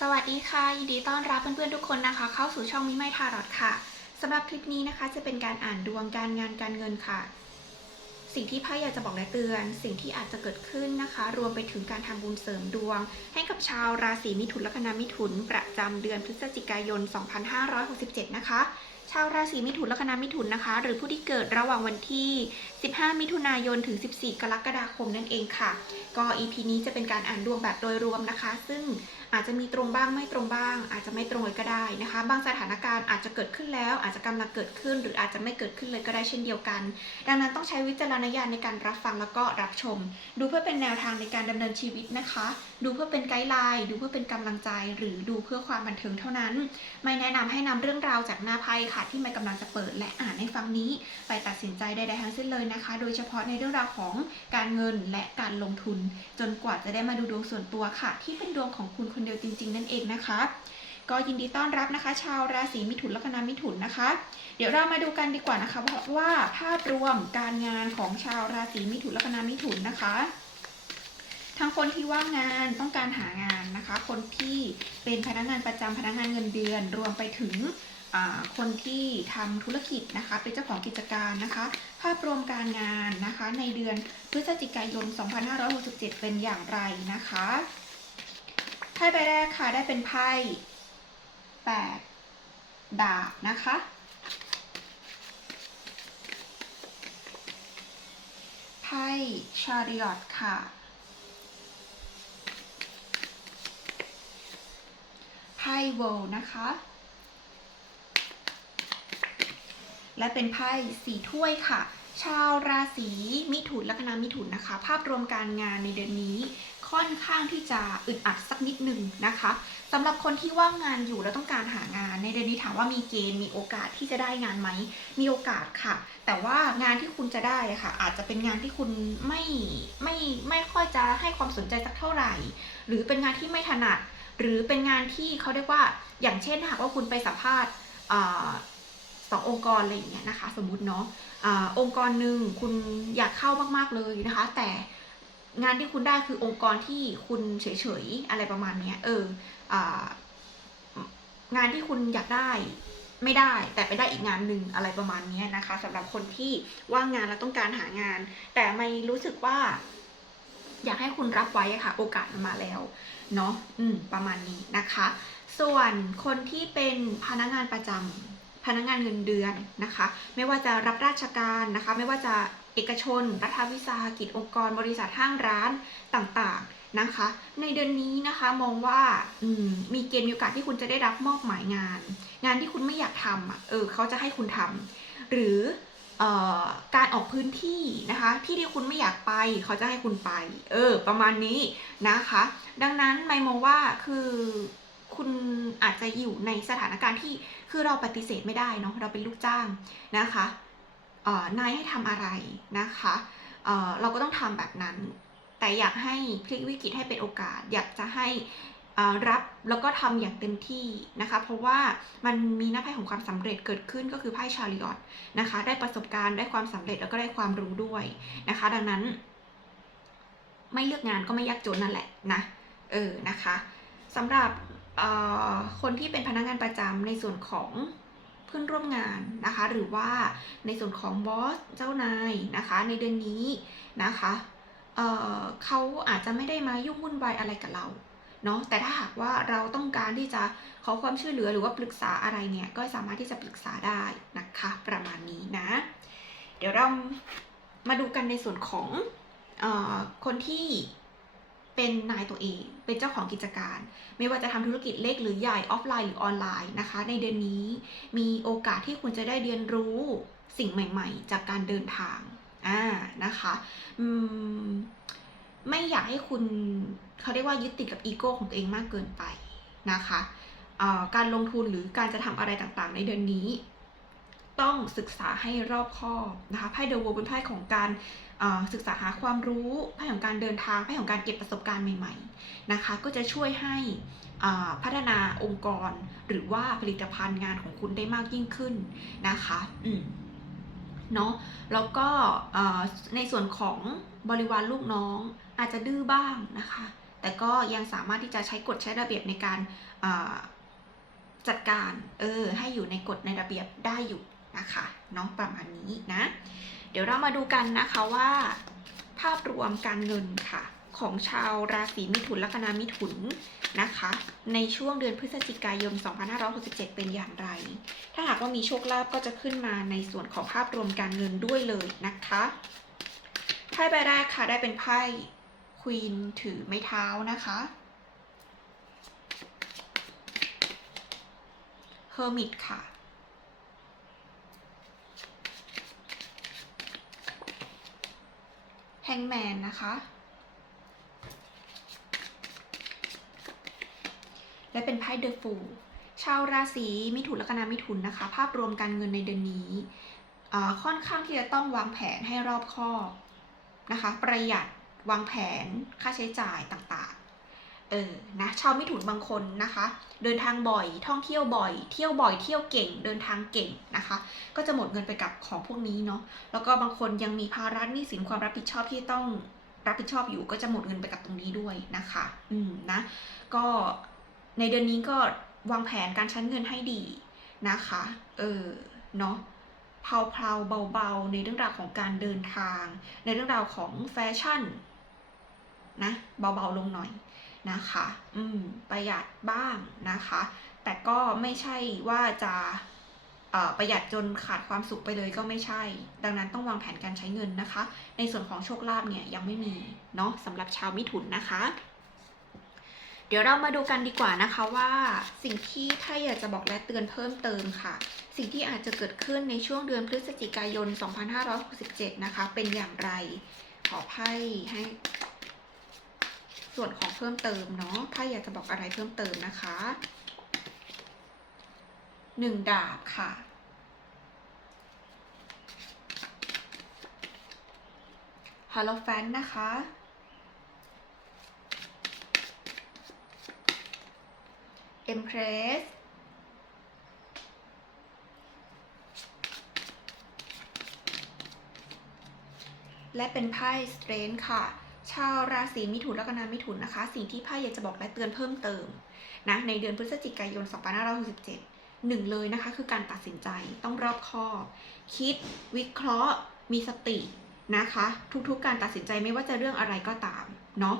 สวัสดีค่ะ ยินดีต้อนรับเพื่อนๆทุกคนนะคะ เข้าสู่ช่องมิไม่ทารอดค่ะสำหรับคลิปนี้นะคะจะเป็นการอ่านดวงการงานการเงินค่ะ สิ่งที่ไพ่อยากจะบอกและเตือน สิ่งที่อาจจะเกิดขึ้นนะคะ รวมไปถึงการทำบุญเสริมดวง ให้กับชาวราศีมิถุนและคณะมิถุนประจำเดือนพฤศจิกายน 2567 นะคะ ชาวราศีมิถุนและคณะมิถุนนะคะ หรือผู้ที่เกิดระหว่างวันที่ 15 มิถุนายนถึง 14 กรกฎาคมนั่นเองค่ะ ก็ EP นี้จะเป็นการอ่านดวงแบบโดยรวมนะคะ ซึ่งอาจจะมีตรงบ้างไม่ตรงบ้าง อาจจะไม่ตรงเลยก็ได้นะคะ บางสถานการณ์อาจจะเกิดขึ้นแล้ว อาจจะกำลังเกิดขึ้น หรืออาจจะไม่เกิดขึ้นเลยก็ได้เช่นเดียวกัน ดังนั้นต้องใช้วิจารณญาณในการรับฟังแล้วก็รับชม ดูเพื่อเป็นแนวทางในการดำเนินชีวิตนะคะ ดูเพื่อเป็นไกด์ไลน์ดูเพื่อเป็นกำลังใจ หรือดูเพื่อความบันเทิงเท่านั้น ไม่แนะนำให้นำเรื่องราวจากหน้าไพ่ค่ะที่ไม่กำลังจะเปิดและอ่านให้ฟังนี้ ไปตัดสินใจใดๆทั้งสิ้นเลยนะคะ โดยเฉพาะในเรื่องราวของการเงินและการลงทุน จนกว่าจะได้มาดูดวงส่วนตัวค่ะ ที่เป็นดวงของคุณคนเดียวจริง ๆ นั่นเองนะคะก็ยินดีต้อนรับนะคะ ชาวราศีมิถุนและคณะมิถุนนะคะ เดี๋ยวเรามาดูกันดีกว่านะคะว่าว่าภาพรวมการงานของชาวราศีมิถุนและคณะมิถุนนะคะทั้งคนที่ว่างงานต้องการหางานนะคะ คนที่เป็นพนักงานประจำพนักงานเงินเดือน รวมไปถึง คนที่ทำธุรกิจนะคะ เป็นเจ้าของกิจการนะคะ ภาพรวมการงานนะคะ ในเดือนพฤศจิกายน 2567 เป็นอย่างไรนะคะไพ่ใบแรกค่ะได้เป็นไพ่แปดดาบนะคะไพ่ชาริอตค่ะไพ่โวลนะคะ และเป็นไพ่สีถ้วยค่ะ ชาวราศีมิถุนและคณะมิถุนนะคะ ภาพรวมการงานในเดือนนี้ค่อนข้างที่จะอึดอัดสักนิดหนึ่งนะคะสำหรับคนที่ว่างงานอยู่แล้วต้องการหางาน ในเดือนนี้ถามว่ามีเกณฑ์มีโอกาสที่จะได้งานไหม มีโอกาสค่ะ แต่ว่างานที่คุณจะได้ค่ะ อาจจะเป็นงานที่คุณไม่ไม่ไม่ค่อยจะให้ความสนใจสักเท่าไหร่ หรือเป็นงานที่ไม่ถนัด หรือเป็นงานที่เขาเรียกว่า อย่างเช่นหากว่าคุณไปสัมภาษณ์ อ่าสององค์กรอะไรอย่างเงี้ยนะคะ สมมุติเนาะอองค์กรหนึ่งคุณอยากเข้ามากๆเลยนะคะ แต่งานที่คุณได้คือองค์กรที่คุณเฉยๆอะไรประมาณเนี้ยเออองานที่คุณอยากได้ไม่ได้แต่ไปได้อีกงานหนึ่งอะไรประมาณเนี้ยนะคะสำหรับคนที่ว่างงานแล้วต้องการหางาน แต่ไม่รู้สึกว่า อยากให้คุณรับไว้ค่ะ โอกาสมันมาแล้วเนาะอืมประมาณนี้นะคะ ส่วนคนที่เป็นพนักงานประจำ พนักงานเงินเดือนนะคะ ไม่ว่าจะรับราชการนะคะ ไม่ว่าจะเอกชน รัฐวิสาหกิจองค์กร บริษัทห้างร้านต่างๆนะคะ ในเดือนนี้นะคะมองว่ามมีเกณฑ์มีโอกาสที่คุณจะได้รับมอบหมายงาน งานที่คุณไม่อยากทำเออเขาจะให้คุณทำหรือเอ่อการออกพื้นที่นะคะที่ที่คุณไม่อยากไปเขาจะให้คุณไป เออ ประมาณนี้นะคะ ดังนั้นไม่มองว่าคือคุณอาจจะอยู่ในสถานการณ์ที่ คือเราปฏิเสธไม่ได้เนาะเราเป็นลูกจ้างนะคะนายให้ทำอะไรนะคะเเราก็ต้องทำแบบนั้น แต่อยากให้พลิกวิกฤตให้เป็นโอกาส อยากจะให้รับแล้วก็ทำอย่างเต็มที่นะคะ เพราะว่ามันมีหน้าไพ่ของความสำเร็จเกิดขึ้นก็คือไพ่ชาริออตนะคะ ได้ประสบการณ์ได้ความสำเร็จแล้วก็ได้ความรู้ด้วยนะคะ ดังนั้น ไม่เลือกงานก็ไม่ยากจนนั่นแหละนะเออนะคะสำหรับ คนที่เป็นพนักงานประจำในส่วนของเพื่อนร่วมงานนะคะ หรือว่าในส่วนของบอสเจ้านายนะคะ ในเดือนนี้นะคะเเขาอาจจะไม่ได้มายุ่งวุ่นวายอะไรกับเราเนาะแต่ถ้าหากว่าเราต้องการที่จะขอความช่วยเหลือหรือว่าปรึกษาอะไรเนี่ยก็สามารถที่จะปรึกษาได้นะคะ ประมาณนี้นะ เดี๋ยวเรามาดูกันในส่วนของอคนที่ เป็นนายตัวเอง เป็นเจ้าของกิจการ ไม่ว่าจะทำธุรกิจเล็กหรือใหญ่ออฟไลน์หรือออนไลน์นะคะ ในเดือนนี้มีโอกาสที่คุณจะได้เรียนรู้สิ่งใหม่ ๆ จากการเดินทางอ่านะคะมไม่อยากให้คุณเขาเรียกว่ายึดติดกับอีโก้ของตัวเองมากเกินไปนะคะการลงทุนหรือการจะทำอะไรต่างๆ ในเดือนนี้ ต้องศึกษาให้รอบคอบนะคะไพ่เดอะโวเป็นไพ่ของการศึกษาหาความรู้ไพ่ของการเดินทางไพ่ของการเก็บประสบการณ์ใหม่ๆนะคะก็จะช่วยให้พัฒนาองค์กรหรือว่าผลิตภัณฑ์งานของคุณได้มากยิ่งขึ้นนะคะอืมเนาะแล้วก็ในส่วนของบริวารลูกน้องอาจจะดื้อบ้างนะคะ แต่ก็ยังสามารถที่จะใช้กฎใช้ระเบียบในการจัดการเออให้อยู่ในกฎในระเบียบได้อยู่ นะคะเนาะประมาณนี้นะ เดี๋ยวเรามาดูกันนะคะว่า ภาพรวมการเงินค่ะ ของชาวราศีมิถุนลัคนามิถุนนะคะ ในช่วงเดือนพฤศจิกายน 2567 เป็นอย่างไร ถ้าหากว่ามีโชคลาภก็จะขึ้นมาในส่วนของภาพรวมการเงินด้วยเลยนะคะไพ่ใบแรกค่ะได้เป็นไพ่ควีนถือไม้เท้านะคะเฮอร์มิตค่ะ แฮงแมนนะคะ และเป็นไพ่เดอะฟูชาวราศีมิถุนและคณะมิถุนนะคะ ภาพรวมการเงินในเดือนนี้อ่าค่อนข้างที่จะต้องวางแผนให้รอบคอบนะคะ ประหยัดวางแผนค่าใช้จ่ายต่างๆ เออนะชาวมิถุนบางคนนะคะ เดินทางบ่อยท่องเที่ยวบ่อย เที่ยวบ่อยเที่ยวเก่ง เดินทางเก่งนะคะ ก็จะหมดเงินไปกับของพวกนี้เนาะแล้วก็บางคนยังมีภาระหนี้สินความรับผิดชอบที่ต้องรับผิดชอบอยู่ก็จะหมดเงินไปกับตรงนี้ด้วยนะคะ อืมนะ ก็ในเดือนนี้ก็วางแผนการใช้เงินให้ดีนะคะ เออ เนาะเพลาๆเบาๆ ในเรื่องราวของการเดินทาง ในเรื่องราวของแฟชั่นนะ เบาๆลงหน่อย นะคะ อืม ประหยัดบ้างนะคะ แต่ก็ไม่ใช่ว่าจะเอ่อประหยัดจนขาดความสุขไปเลยก็ไม่ใช่ ดังนั้นต้องวางแผนการใช้เงินนะคะ ในส่วนของโชคลาภเนี่ยยังไม่มีเนาะสำหรับชาวมิถุนนะคะ เดี๋ยวเรามาดูกันดีกว่านะคะว่าสิ่งที่ถ้าอยากจะบอกและเตือนเพิ่มเติมค่ะ สิ่งที่อาจจะเกิดขึ้นในช่วงเดือนพฤศจิกายน 2567 นะคะ เป็นอย่างไร ขอไพ่ให้ ส่วนของเพิ่มเติมเนาะไพ่อยากจะบอกอะไรเพิ่มเติมนะคะหนึ่งดาบค่ะฮาโหลแฟนนะคะ Empress และเป็นไพ่ Strength ค่ะ ชาวราศีมิถุนและกนามิถุนนะคะ สิ่งที่ไพ่อยากจะบอกและเตือนเพิ่มเติมนะในเดือนพฤศจิกายน 2567หนึ่งเลยนะคะ คือการตัดสินใจต้องรอบคอบคิด วิเคราะห์ มีสตินะคะ ทุกๆการตัดสินใจไม่ว่าจะเรื่องอะไรก็ตามเนาะ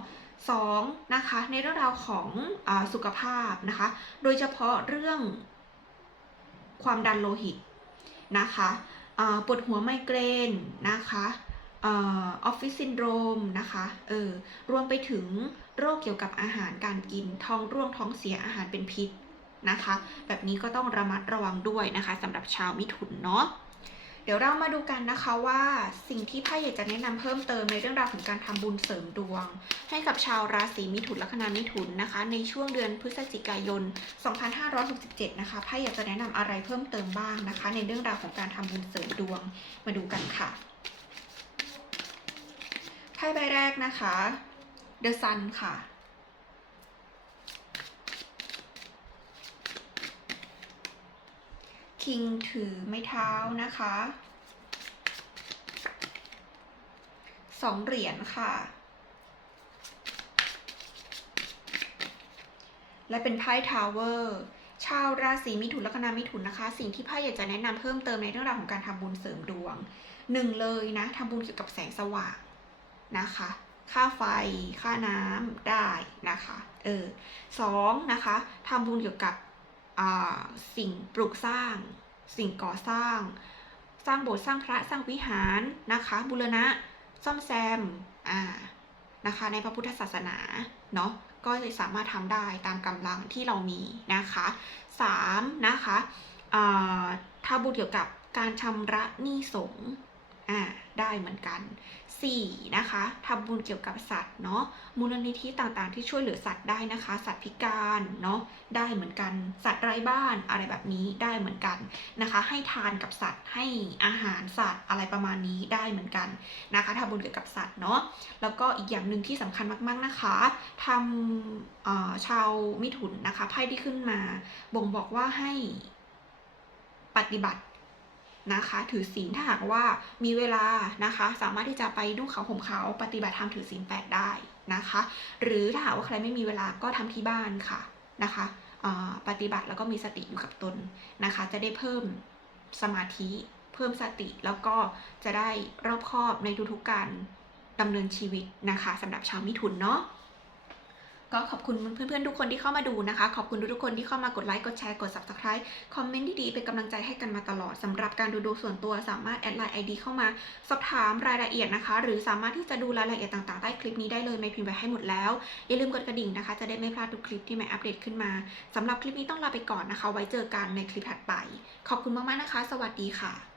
สองนะคะในเรื่องราวของอสุขภาพนะคะ โดยเฉพาะเรื่องความดันโลหิตนะคะปวดหัวไมเกรนนะคะ ออฟฟิศซินโดรมนะคะเออรวมไปถึงโรคเกี่ยวกับอาหารการกิน ท้องร่วงท้องเสียอาหารเป็นพิษนะคะ แบบนี้ก็ต้องระมัดระวังด้วยนะคะสำหรับชาวมิถุนเนาะเดี๋ยวเรามาดูกันนะคะว่าสิ่งที่ไพ่อยากจะแนะนำเพิ่มเติมในเรื่องราวของการทำบุญเสริมดวง ให้กับชาวราศีมิถุนลัคนามิถุนนะคะ ในช่วงเดือนพฤศจิกายน 2567 นะคะไพ่อยากจะแนะนำอะไรเพิ่มเติมบ้างนะคะ ในเรื่องราวของการทำบุญเสริมดวงมาดูกันค่ะ พ่ใบแรกนะคะ The Sun ค่ะ คิงถือไม้เท้านะคะสองเหรียญค่ะ และเป็นไพ่ทาวเวอร์ชาวราศีมิถุนลัคนามิถุนนะคะ สิ่งที่ไพ่อยากจะแนะนำเพิ่มเติมในเรื่องราวของการทำบุญเสริมดวงหนึ่งเลยนะทำบุญเกี่ยวกับแสงสว่าง นะคะ ค่าไฟ ค่าน้ำได้นะคะ เออสองนะคะทำบุญเกี่ยวกับสิ่งปลูกสร้าง สิ่งก่อสร้าง สร้างโบสถ์สร้างพระสร้างวิหารนะคะ บูรณะซ่อมแซมอ่านะคะในพระพุทธศาสนาเนาะก็จะสามารถทำได้ตามกำลังที่เรามีนะคะสามนะคะอ่าทำบุญเกี่ยวกับการชำระหนี้สง อ่าได้เหมือนกัน 4. นะคะทำบุญเกี่ยวกับสัตว์เนาะมูลนิธิต่างๆ ที่ช่วยเหลือสัตว์ได้นะคะ สัตว์พิการเนาะได้เหมือนกัน สัตว์ไร้บ้านอะไรแบบนี้ได้เหมือนกันนะคะ ให้ทานกับสัตว์ให้อาหารสัตว์อะไรประมาณนี้ได้เหมือนกันนะคะทำบุญเกี่ยวกับสัตว์เนาะแล้วก็อีกอย่างหนึ่งที่สำคัญมากๆนะคะทำชาวมิถุนนะคะไพ่ที่ขึ้นมา บ่งบอกว่าให้ปฏิบัติ นะคะ ถือศีลถ้าหากว่ามีเวลานะคะ สามารถที่จะไปนุ่งขาวห่มขาวปฏิบัติธรรมถือศีลแปดได้นะคะ หรือถ้าหากว่าใครไม่มีเวลาก็ทำที่บ้านค่ะนะคะปฏิบัติแล้วก็มีสติอยู่กับตนนะคะ จะได้เพิ่มสมาธิ เพิ่มสติแล้วก็จะได้รอบคอบในทุกๆการดำเนินชีวิตนะคะสำหรับชาวมิถุนเนาะ ก็ขอบคุณเพื่อนๆทุกคนที่เข้ามาดูนะคะ ขอบคุณทุกๆคนที่เข้ามากดไลค์กดแชร์กด subscribe คอมเมนต์ดีๆเป็นกำลังใจให้กันมาตลอดสำหรับการดูดวงส่วนตัวสามารถแอดไลน์ ID เข้ามาสอบถามรายละเอียดนะคะ หรือสามารถที่จะดูรายละเอียดต่างๆใต้คลิปนี้ได้เลยไม่พิมพ์ไว้ให้หมดแล้ว อย่าลืมกดกระดิ่งนะคะ จะได้ไม่พลาดทุกคลิปที่ไม่อัปเดตขึ้นมาสำหรับคลิปนี้ต้องลาไปก่อนนะคะ ไว้เจอกันในคลิปถัดไป ขอบคุณมากๆนะคะ สวัสดีค่ะ